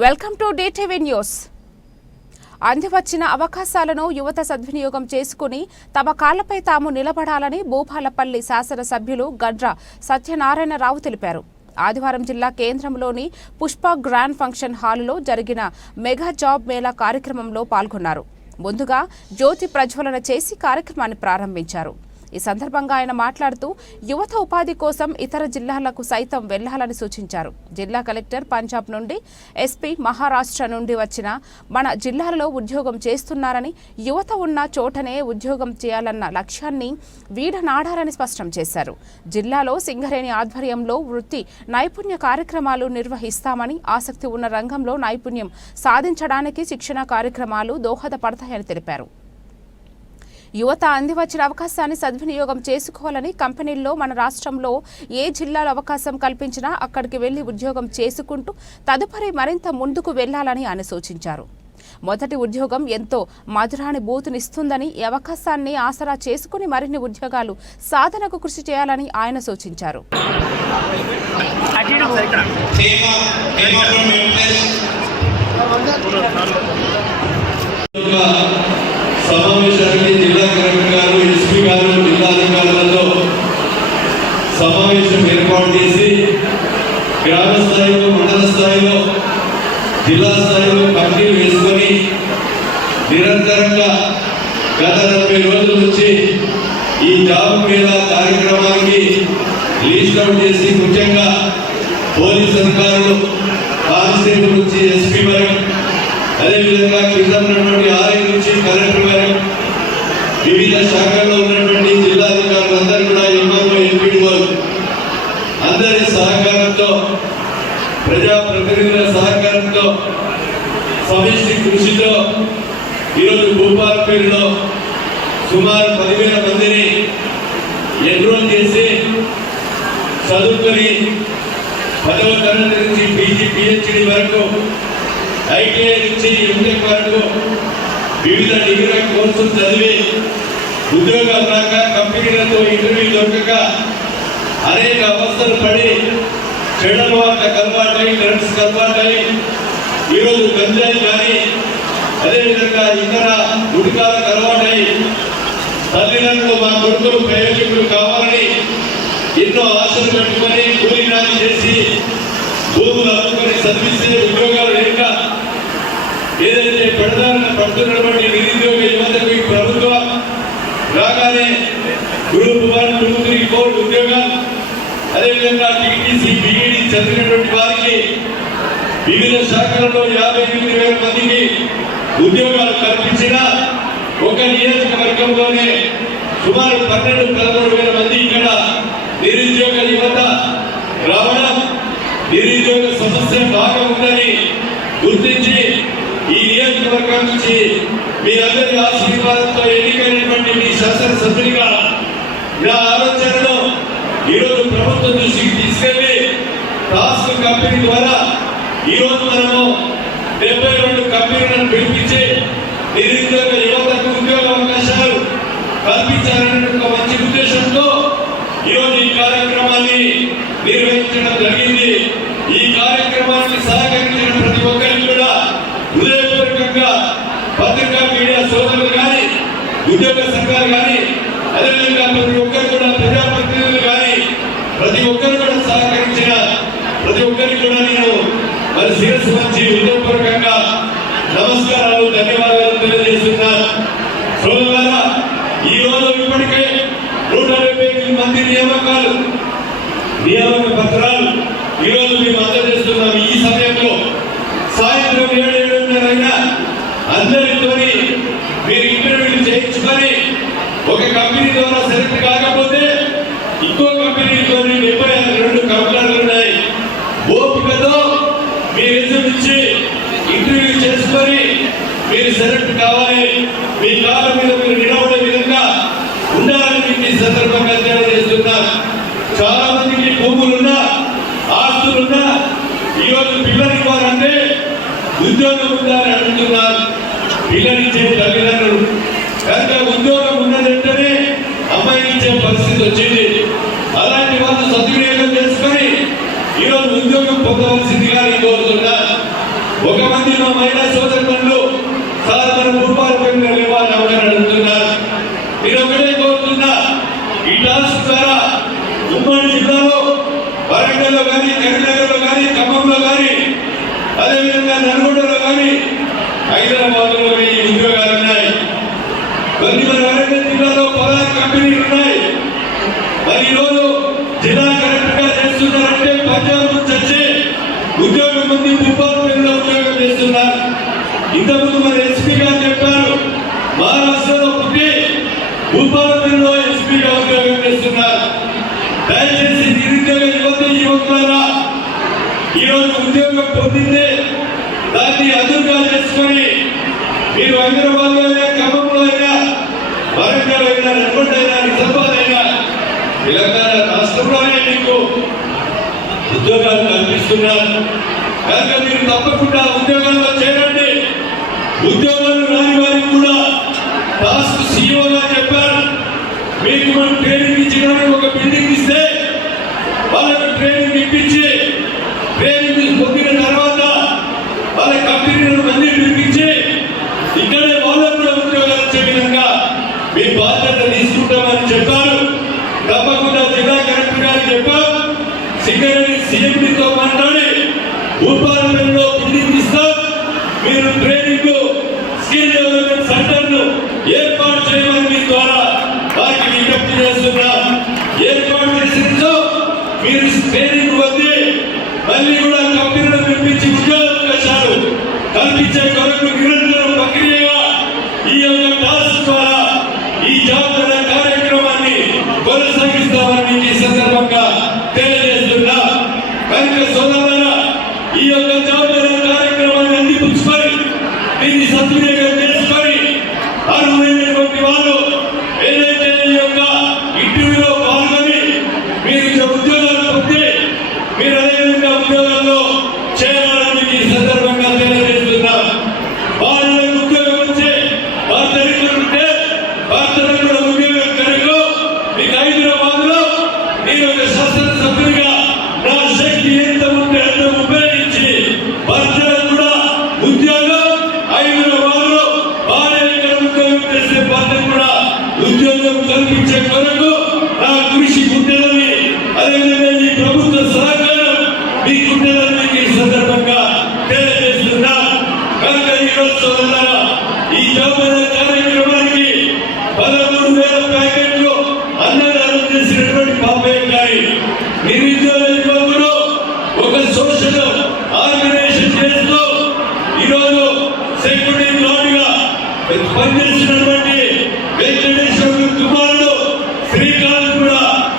Welcome to DTV news. అందివచ్చిన అవకాశాలను యువత సద్వినియోగం చేసుకుని తమ కాళ్ళపై తాము నిలబడాలని భూపాలపల్లి శాసనసభ్యులు గడ్ర సత్యనారాయణరావు తెలిపారు. ఆదివారం జిల్లా కేంద్రంలోని పుష్ప గ్రాండ్ ఫంక్షన్ హాలులో జరిగిన మెగా జాబ్ మేళా కార్యక్రమంలో పాల్గొన్నారు. ముందుగా జ్యోతి ప్రజ్వలన చేసి కార్యక్రమాన్ని ప్రారంభించారు. ఈ సందర్భంగా ఆయన మాట్లాడుతూ యువత ఉపాధి కోసం ఇతర జిల్లాలకు సైతం వెళ్ళాలని సూచించారు. జిల్లా కలెక్టర్ పంజాబ్ నుండి ఎస్పీ మహారాష్ట్ర నుండి వచ్చిన మన జిల్లాలలో ఉద్యోగం చేస్తున్నారని యువత ఉన్న చోటనే ఉద్యోగం చేయాలన్న లక్ష్యాన్ని వీడనాడారని స్పష్టం చేశారు. జిల్లాలో సింగరేణి ఆధ్వర్యంలో వృత్తి నైపుణ్య కార్యక్రమాలు నిర్వహిస్తామని ఆసక్తి ఉన్న రంగంలో నైపుణ్యం సాధించడానికి శిక్షణ కార్యక్రమాలు దోహదపడతాయని తెలిపారు. యువత అందివచ్చిన అవకాశాన్ని సద్వినియోగం చేసుకోవాలని కంపెనీల్లో మన రాష్ట్రంలో ఏ జిల్లాలో అవకాశం కల్పించినా అక్కడికి వెళ్ళి ఉద్యోగం చేసుకుంటూ తదుపరి మరింత ముందుకు వెళ్ళాలని ఆయన సూచించారు. మొదటి ఉద్యోగం ఎంతో మధురానుభూతినిస్తుందని ఈ అవకాశాన్ని ఆసరా చేసుకుని మరిన్ని ఉద్యోగాలు సాధనకు కృషి చేయాలని ఆయన సూచించారు. Tema, from Memphis. యొక్క సమావేశానికి జిల్లా కలెక్టర్ గారు ఎస్పీ గారు జిల్లా అధికారులతో సమావేశం ఏర్పాటు చేసి గ్రామ స్థాయిలో మండల స్థాయిలో జిల్లా స్థాయిలో కమిటీలు వేసుకొని నిరంతరంగా గత నలభై రోజుల నుంచి ఈ జాబ్ మీద కార్యక్రమానికి లీస్ట్ అవుట్ చేసి ముఖ్యంగా పోలీస్ అధికారులు కానిస్టేబుల్ నుంచి ఎస్పీ వరకు అదేవిధంగా కింద ఉన్నటువంటి ఆర్ఐ నుంచి కలెక్టర్ వరకు వివిధ శాఖల్లో ఉన్నటువంటి జిల్లాధికారులందరూ కూడా ఎంఆర్ఓ ఎంపీడీ వారు అందరి సహకారంతో ప్రజాప్రతినిధుల సహకారంతో సమిష్టి కృషితో ఈరోజు భూపాలపల్లిలో సుమారు పదివేల మందిని ఎన్రోల్ చేసి చదువుకొని పదవ తరగతి నుంచి పీజీ పిహెచ్డి వరకు ఐటీఐ నుంచి ఎంటెక్ వరకు వివిధ డిగ్రీ కోర్సులు చదివి ఉద్యోగాలు రాక కంపెనీలతో ఇంటర్వ్యూ దొరకక అనేక అవస్థలు పడి చెడల వాళ్ళ కలవాటై డ్రగ్స్ కలవాటై ఈరోజు గంజాయి కానీ అదేవిధంగా ఇతర గుడికాలకు అలవాటై తల్లిదండ్రులు మా కొడుకులు ప్రయోజకులు కావాలని ఎన్నో ఆశలు పెట్టుకొని కూలీనాలు చేసి భూములు అమ్ముకొని చదివిస్తే ఉద్యోగాలు లేక ఏదైతే పెడదారిన పడుతున్నటువంటి నిరుద్యోగ యువతకు ఈ ప్రభుత్వం రాగానే group one two three four ఉద్యోగం అదేవిధంగా టీటీసీ బీఈడి చదివినటువంటి వారికి వివిధ శాఖలలో యాభై ఎనిమిది వేల మందికి ఉద్యోగాలు కల్పించిన ఒక నియోజకవర్గంలోనే సుమారు పన్నెండు పదమూడు వేల మంది ఇక్కడ నిరుద్యోగ యువత రావడం నిరుద్యోగ సమస్య బాగా ఉందని గుర్తించి ఈ నియోజకవర్గం నుంచి మీ అందరి ఆశీర్వాదంతో ఎన్నికైనటువంటి మీ శాసనసభ్యునిగా నా ఆలోచనలో ఈరోజు ప్రభుత్వం దృష్టికి తీసుకెళ్ళి టాస్క్ కంపెనీ ద్వారా ఈరోజు మనము డెబ్బై రెండు కంపెనీలను పిలిపించి నిరుద్యోగ యువతకు ఉద్యోగ అవకాశాలు కల్పించాలనే ఒక మంచి ఉద్దేశంతో ఈరోజు ఈ కార్యక్రమాన్ని నిర్వహించడం జరిగింది. ఈ కార్యక్రమానికి సహకరించిన ప్రతి ఒక్కరికి కూడా హృదయపూర్వకంగా పత్రికా మీడియా సోదరులు కానీ ఉద్యోగ సంఘాలు కానీ అదేవిధంగా ప్రతి ఒక్కరు కూడా ప్రజాప్రతినిధులు కానీ ప్రతి ఒక్కరు కూడా సహకరించిన ప్రతి ఒక్కరికి కూడా నేను మరి శిరస్సు మంచి హృదయపూర్వకంగా నమస్కారాలు ధన్యవాదాలు తెలియజేస్తున్నారు. సోదరులారా ఈ రోజు ఇప్పటికే నూట డెబ్బై ఎనిమిది మంది నియామకాలు నియామక పత్రాలు ఈ రోజు మేము అందజేస్తున్నాం ఈ సమయంలో సాయంత్రం ఏడు ఏడున్నర అయినా మీరు ఇంటర్వ్యూలు చేయించుకొని ఒక కంపెనీ ద్వారా సెలెక్ట్ కాకపోతే ఇంకో కంపెనీతో డెబ్బై ఐదు రెండు కంపెనీలు ఉన్నాయి. ఓపికతో మీ ఎదురు ఇచ్చి ఇంటర్వ్యూ చేసుకొని మీరు సెలెక్ట్ కావాలి. మీ కాళ్ళ మీద మీరు నిలబడే విధంగా ఉండాలని ఈ సందర్భంగా తెలియజేస్తున్నారు. చాలా మందికి భూములున్నా ఆస్తులున్నా ఈరోజు పిల్లలు వారంటే ఉద్యోగం ఉందని అడుగుతున్నారు. పిల్లనిచ్చే తల్లిదండ్రులు. కనుక ఉద్యోగం ఉన్నదంటేనే అమ్మాయి ఇచ్చే పరిస్థితి వచ్చింది అలాంటి వాళ్ళు సద్వినియోగం చేసుకొని ఈరోజు ఉద్యోగం పొందవలసిందిగా నేను కోరుతున్నా. ఒక మంది మా మహిళా సోదరులు సార్ మన భూపాల పెన్ను అవగాహన అడుగుతున్నా. నేను ఒకటే కోరుతున్నా ఈ టాస్క్ ద్వారా ఉమ్మడి జిల్లాలో వరంగల్లో కానీ కరీంనగర్లో కానీ ఖమ్మంలో కానీ అదేవిధంగా నల్గొండలో కానీ హైదరాబాద్లో కానీ ఉద్యోగాలు ఉన్నాయి. కొన్ని మన వరంగల్ జిల్లాలో పదహారు కంపెనీలు ఉన్నాయి. మరి ఈరోజు జిల్లా కలెక్టర్గా చేస్తున్నారంటే పంజాబ్ నుంచి వచ్చి మంది డిపార్ట్మెంట్లో ఉద్యోగం చేస్తున్నారు. ఇంతకుముందు మన ఎస్పీ గారు చెప్పారు మహారాష్ట్రలో పుట్టి భూపాలపల్లిలో ఎస్పీగా ఉద్యోగం చేస్తున్నారు. దయచేసి నిరుద్యోగ యువత యువకులారా ఈరోజు ఉద్యోగం పొందితే దాన్ని అదురుగా చేసుకొని మీరు హైదరాబాద్లో అయినా ఖమ్మంలో అయినా వరంగల్ అయినా నల్గొండ అయినా నిజామాబాద్ అయినా తెలంగాణ రాష్ట్రంలోనే మీకు ఉద్యోగాలు కల్పిస్తున్నారు. కనుక మీరు తప్పకుండా ఉద్యోగంలో చేరండి. ఉద్యోగాలు రాని వారికి కూడా టాస్క్ సీఈఓగా చెప్పారు. మీకు మనం ట్రైనింగ్ ఇచ్చడానికి ఒక బిల్డింగ్ ఇస్తే వాళ్ళకు ట్రైనింగ్ ఇప్పించి ట్రైనింగ్ పొందిన తర్వాత వాళ్ళ కంపెనీలను మళ్ళీ పిలిపించి ఇక్కడే వాళ్ళకు కూడా ఉద్యోగాలు వచ్చే విధంగా మీ బాధ్యత తీసుకుంటాం చెప్పారు తప్పకుండా జిల్లా కలెక్టర్ గారు చెప్పాం సింగరేణి సీఎండితో మాట్లాడి భూపాలపల్లిలో బిల్డింగ్ ఇస్తాం మీరు ట్రైనింగ్ స్కిల్ డెవలప్మెంట్ సెంటర్ను ఏర్పాటు చేయమని మీ ద్వారా వారికి విజ్ఞప్తి చేస్తున్నాం ఏర్పాటు చేసిందో మీరు ట్రైనింగ్ పొంది మళ్ళీ కూడా కంపెనీలను పిలిపించి ఉద్యోగ అవకాశాలు కల్పించే కొరకు నిరంతరం ప్రక్రియగా ఈ యొక్క టాస్క్ ద్వారా ఈ జాతర కార్యక్రమాన్ని కొనసాగిస్తామని మీకు ఈ సందర్భంగా తెలియజేస్తున్నా కనుక సోదరులారా ఈ యొక్క జాతర కార్యక్రమాన్ని అందిపుచ్చుకొని దీన్ని సద్వినియోగం చేసుకొని అర్హులైనటువంటి వాళ్ళు ఏదైతే ఈ యొక్క ఇంటర్వ్యూలో పాల్గొని మీరు ఇక్కడ ఉద్యోగాలు పొంది మీరు అదేవిధంగా ఉద్యోగాల్లో చేరాలని మీకు ఈ సందర్భంగా తెలియజేస్తున్నా వాళ్ళకి ఉద్యోగం వచ్చి వారి తల్లిదండ్రులు ఉంటే వారి తల్లిదండ్రుల ఉద్యోగం కనుక మీకు హైదరాబాద్లో నేను ఒక శాసనసభ్యుడిగా నా శక్తి ఎంత ఉంటే అంత ఉపయోగించి భర్తలకు కూడా ఉద్యోగం హైదరాబాద్లో భార్య ఇక్కడ ఉద్యోగం చేసే భర్త కూడా ఉద్యోగం కల్పించే కొరకు నా కృషి ఉంటుందని అదేవిధంగా ఈ ప్రభుత్వ సహకారం మీకుంటుందని మీకు ఈ సందర్భంగా తెలియజేస్తున్నా కనుక ఈ రోజు సోదరులారా, ఈ జాబితా కార్యక్రమానికి పదమూడు వేల ప్యాకెట్లు అన్నదానం చేసినటువంటి పాపయ్య గారి నిరుద్యోగ యువకులు ఒక సోషల్ ఆర్గనైజేషన్ చేస్తూ ఈరోజు సెక్యూరిటీ గార్డుగా పనిచేసినటువంటి